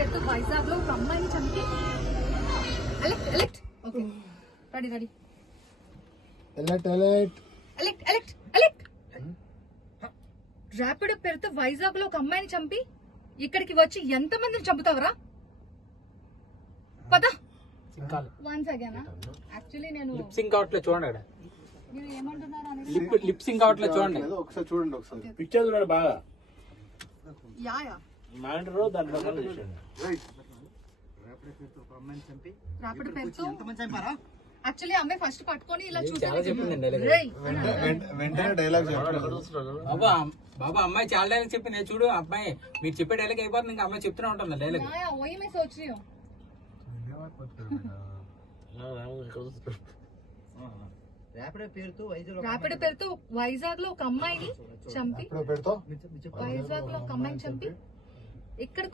పేరుతో వైజాగ్ లో ఒక అమ్మాయిని చంపి elect okay ready elect Rapido పేరుతో వైజాగ్ లో ఒక అమ్మాయిని చంపి ఇక్కడికి వచ్చి ఎంత మందిని చంపుతావరా? పద వన్స్ అగైన్ యాక్చువల్లీ నేను లిప్ సింక్ అవట్లే చూడండి, మీరు ఏమంటున్నారు లిప్ సింక్ అవట్లే చూడండి, ఒకసారి చూడండి, ఒకసారి పిక్చర్ చూడండి బాగా. యా మాంటారు దాంట్లో ర్యాపిడో పేరుతో యాక్చువల్లీ అమ్మాయి ఫస్ట్ పట్టుకొని ఇలా చాలా చెప్పిందండి వెంటనే డైలాగ్ బాబా అమ్మాయి చాలా డైలాగ్ చెప్పింది. చూడు అమ్మాయి మీరు చెప్పే డైలాగ్ అయిపోతుంది, ఇంకా అమ్మాయి చెప్తూనే ఉంటుంది డైలాగ్. वही मैं सोच रही हूँ ర్యాపిడో పేరుతో వైజాగ్ లో ఒక అమ్మాయిని చంపి ఇక్కడ